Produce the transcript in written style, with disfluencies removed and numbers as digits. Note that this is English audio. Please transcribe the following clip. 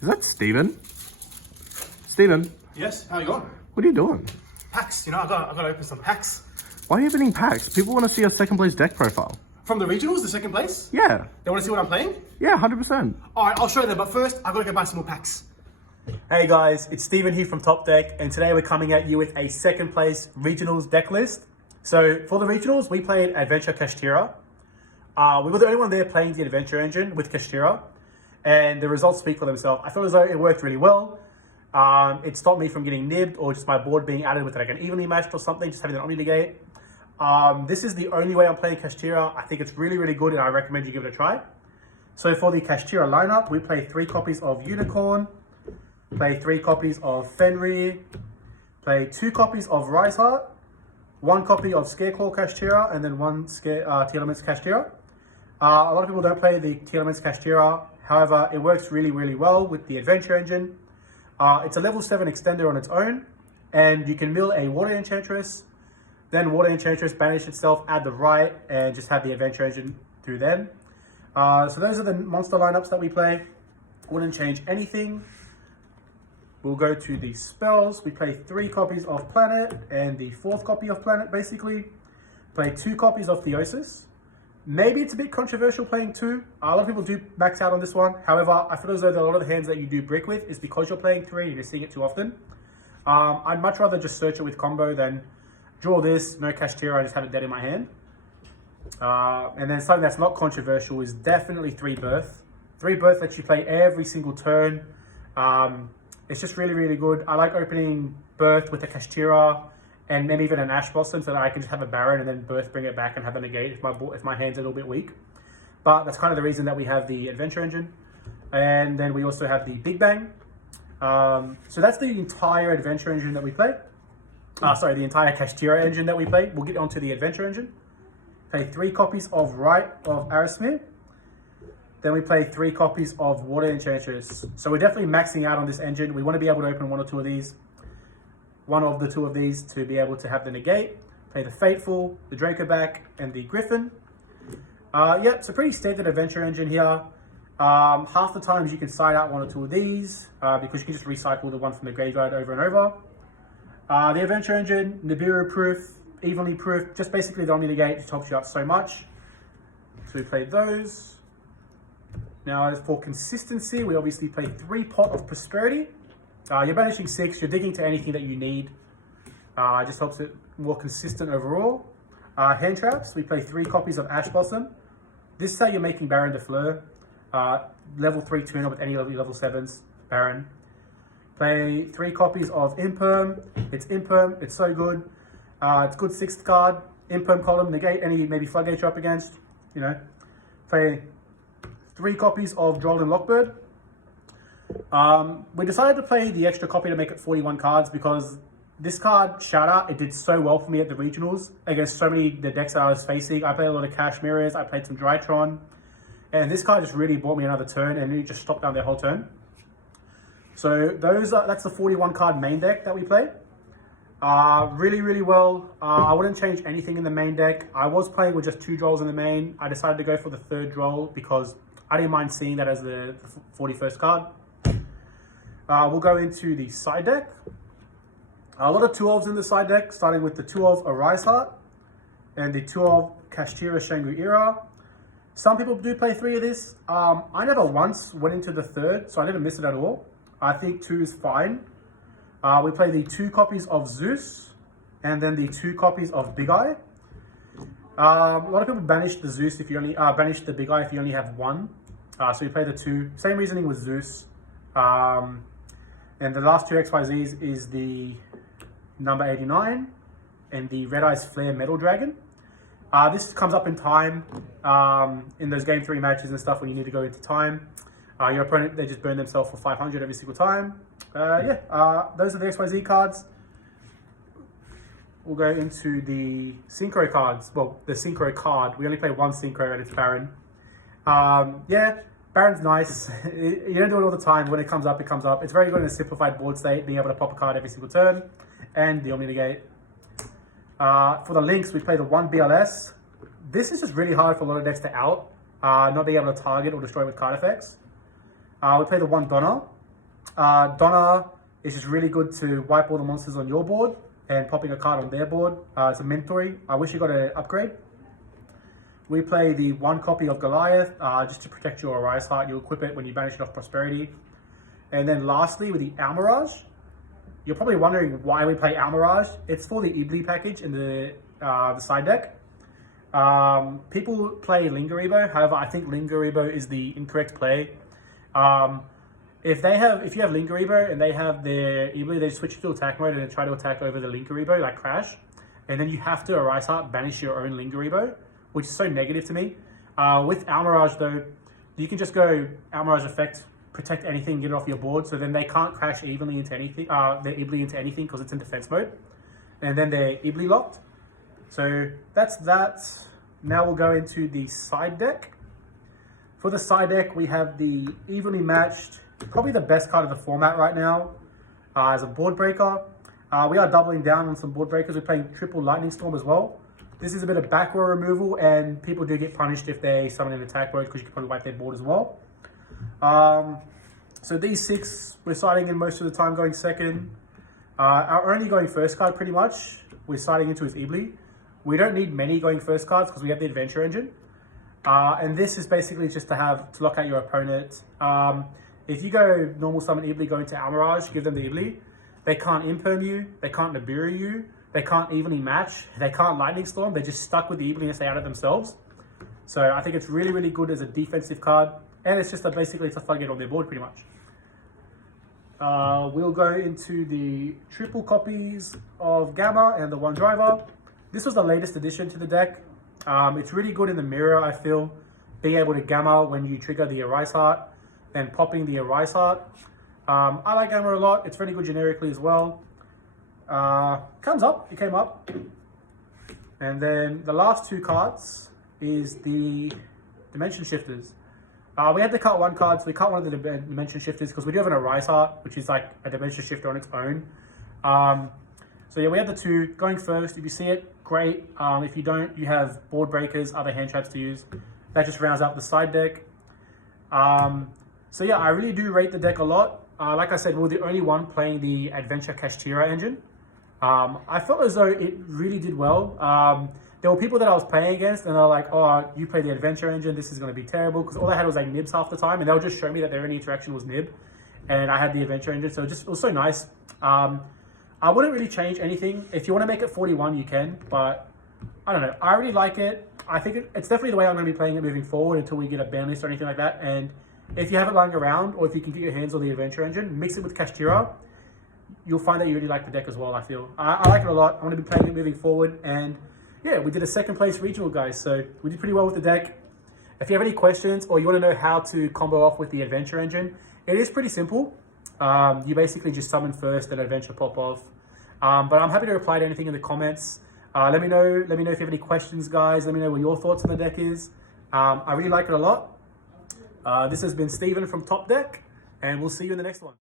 Is that Steven? Steven, Yes, how you going? what are you doing? Packs, I gotta open some packs. Why are you opening packs? People want to see your second place deck profile. From the regionals, the second place? Yeah. They want to see what I'm playing? Yeah, 100%. Alright, I'll show them, but first, I gotta go buy some more packs. Hey guys, it's Steven here from Top Deck, and today we're coming at you with a second place regionals deck list. So for the regionals, we played Adventure Kashtira. We were the only one there playing the Adventure engine with Kashtira, and the results speak for themselves. I feel as though it worked really well. It stopped me from getting nibbed or just my board being added with like an evenly matched or something, just having an Omni negate. This is the only way I'm playing Kashtira. I think it's really, really good, and I recommend you give it a try. So for the Kashtira lineup, we play 3 copies of Unicorn, play 3 copies of Fenrir, play 2 copies of Riseheart, 1 copy of Scareclaw Kashtira, and then 1 T-Elements Kashtira. A lot of people don't play the T-Elements Kashtira. However, it works really, really well with the Adventure engine. It's a level 7 extender on its own, and you can mill a Water Enchantress, then Water Enchantress banish itself, add the right, and just have the Adventure engine through then. So those are the monster lineups that we play. Wouldn't change anything. We'll go to the spells. We play 3 copies of Planet and the 4th copy of Planet, basically. Play 2 copies of Theosis. Maybe it's a bit controversial playing 2. A lot of people do max out on this one. However, I feel as though a lot of the hands that you do brick with is because you're playing 3 and you're seeing it too often. I'd much rather just search it with combo than draw this, no Kashtira, I just have it dead in my hand. And then something that's not controversial is definitely 3 Birth. 3 Birth lets you play every single turn. It's just really, really good. I like opening Birth with a Kashtira and maybe even an Ash Blossom so that I can just have a Baron and then Birth, bring it back and have a negate if my hand's a little bit weak. But that's kind of the reason that we have the Adventure engine. And then we also have the Big Bang. So that's the entire Adventure engine that we play. Sorry, the entire Kashtira engine that we play. We'll get onto the Adventure engine. Play 3 copies of Rite of Arismir. Then we play 3 copies of Water Enchantress. So we're definitely maxing out on this engine. We want to be able to open 1 or 2 of these. One of the 2 of these to be able to have the negate. Play the Fateful, the Dracoback, and the Griffin. Yeah, it's a pretty standard Adventure engine here. Half the times you can side out 1 or 2 of these because you can just recycle the one from the graveyard over and over. The Adventure engine, Nibiru proof, evenly proof, just basically the Omni negate just helps you out so much. So we play those. Now for consistency, we obviously play 3 Pot of Prosperity. You're banishing 6, you're digging to anything that you need. It just helps it more consistent overall. Hand traps, we play 3 copies of Ash Blossom. This is how you're making Baron de Fleur. Level 3 tuner with any level 7s, Baron. Play 3 copies of Imperm. It's Imperm, it's so good. It's good 6th card. Imperm column, negate any maybe Floodgate you're up against, Play 3 copies of Droll and Lockbird. We decided to play the extra copy to make it 41 cards because this card, Shout Out, it did so well for me at the regionals against so many the decks that I was facing. I played a lot of Cash Mirrors, I played some Drytron, and this card just really bought me another turn and it just stopped down their whole turn. So that's the 41 card main deck that we play. Really, really well. I wouldn't change anything in the main deck. I was playing with just 2 Drolls in the main. I decided to go for the 3rd Droll because I didn't mind seeing that as the 41st card. We'll go into the side deck. A lot of 2-ofs in the side deck, starting with the 2-of Riseheart and the 2-of Kashtira Shangri-Ira. Some people do play 3 of this. I never once went into the 3rd, so I didn't miss it at all. I think 2 is fine. We play the 2 copies of Zeus and then the 2 copies of Big Eye. A lot of people banish the Zeus if you only banish the Big Eye if you only have 1. So we play the 2. Same reasoning with Zeus. And the last 2 XYZs is the number 89 and the Red Eyes Flare Metal Dragon. This comes up in time in those game 3 matches and stuff when you need to go into time. Your opponent, they just burn themselves for 500 every single time. Those are the XYZ cards. We'll go into the Synchro cards. Well, the Synchro card. We only play 1 Synchro and it's Baron. Baron's nice. You don't do it all the time. When it comes up, it comes up. It's very good in a simplified board state, being able to pop a card every single turn. And the Omni negate. For the links, we play the 1 BLS. This is just really hard for a lot of decks to out. Not being able to target or destroy with card effects. We play the 1 Donner. Donna is just really good to wipe all the monsters on your board and popping a card on their board. It's a mandatory. I wish you got an upgrade. We play the 1 copy of Goliath, just to protect your Arise Heart. You equip it when you banish it off Prosperity. And then lastly, with the Almirage, you're probably wondering why we play Almirage. It's for the Ibli package in the side deck. People play Lingaribo, however, I think Lingaribo is the incorrect play. If you have Lingaribo and they have their Ibli, they switch to attack mode and then try to attack over the Lingaribo, like Crash. And then you have to Arise Heart, banish your own Lingaribo, which is so negative to me. With Almirage though, you can just go Almirage effect, protect anything, get it off your board, so then they can't crash evenly into anything, their Ibli into anything because it's in defense mode. And then they're Ibli locked. So that's that. Now we'll go into the side deck. For the side deck, we have the evenly matched, probably the best card of the format right now, as a board breaker. We are doubling down on some board breakers. We're playing triple Lightning Storm as well. This is a bit of back row removal, and people do get punished if they summon an attack mode because you can probably wipe their board as well. So these 6, we're siding in most of the time going second. Our only going first card pretty much, we're siding into is Ibli. We don't need many going first cards because we have the Adventure Engine. And this is basically just to lock out your opponent. If you go normal summon Ibli, go into Almirage, give them the Ibli, they can't Imperm you, they can't Nibiru you, they can't evenly match, they can't Lightning Storm, they're just stuck with the Ibli and stay out of themselves. So I think it's really, really good as a defensive card. And it's just basically it's a floodgate on their board pretty much. We'll go into the triple copies of Gamma and the 1 driver. This was the latest addition to the deck. It's really good in the mirror, I feel. Being able to Gamma when you trigger the Arise Heart, then popping the Arise Heart. I like Gamma a lot. It's very good generically as well. Comes up, it came up. And then the last 2 cards is the Dimension Shifters. We had to cut 1 card, so we cut one of the Dimension Shifters because we do have an Arise Heart, which is like a Dimension Shifter on its own. So yeah, we have the 2 going first. If you see it, great. If you don't, you have board breakers, other hand traps to use. That just rounds out the side deck. So yeah, I really do rate the deck a lot. Like I said, we're the only one playing the Adventure Kashtira engine. I felt as though it really did well. There were people that I was playing against and they're like, oh, you play the Adventure engine, this is going to be terrible. Because all I had was like nibs half the time and they'll just show me that their only interaction was nib. And I had the Adventure engine, so it was so nice. I wouldn't really change anything. If you want to make it 41, you can. But I don't know. I really like it. I think it's definitely the way I'm going to be playing it moving forward until we get a ban list or anything like that. And if you have it lying around or if you can get your hands on the Adventure engine, mix it with Kashtira, you'll find that you really like the deck as well, I feel. I like it a lot. I'm going to be playing it moving forward. And yeah, we did a 2nd place regional, guys. So we did pretty well with the deck. If you have any questions or you want to know how to combo off with the Adventure engine, it is pretty simple. You basically just summon first and Adventure pop off. But I'm happy to reply to anything in the comments. Let me know if you have any questions, guys. Let me know what your thoughts on the deck is. I really like it a lot. This has been Steven from Top Deck, and we'll see you in the next one.